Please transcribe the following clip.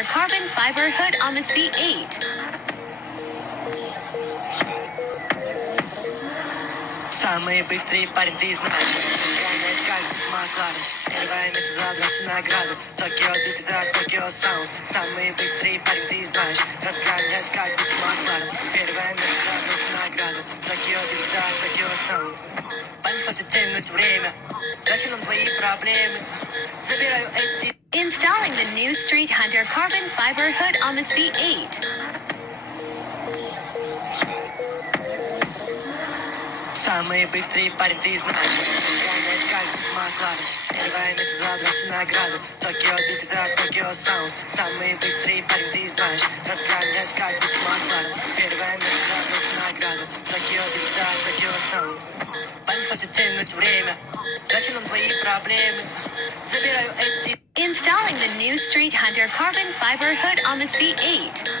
Hunter carbon fiber hood on the C8. Самый быстрый парень, ты знаешь. Гонять как Макларен. Первое место забрать награду. Токио Диджитал, Токио Саунд. Самый быстрый парень, ты знаешь. Разгонять как Макларен. Первое место забрать награду. Токио Диджитал, Токио Саунд. Парень хочет тянуть время. Зачем нам твои проблемы? Забираю эти. Installing the new Street Hunter carbon fiber hood on the C8. Самый быстрый парень, ты знаешь. Гонять как Макларен. Первое место забрать награду. Токио Диджитал, Токио Саунд. Самый быстрый парень, ты знаешь. Разгонять как Макларен. Первое место забрать награду. Токио Диджитал, Токио Саунд. Парень хочет тянуть время. Зачем нам твои проблемы? Забираю эти. Installing the new Street Hunter carbon fiber hood on the C8.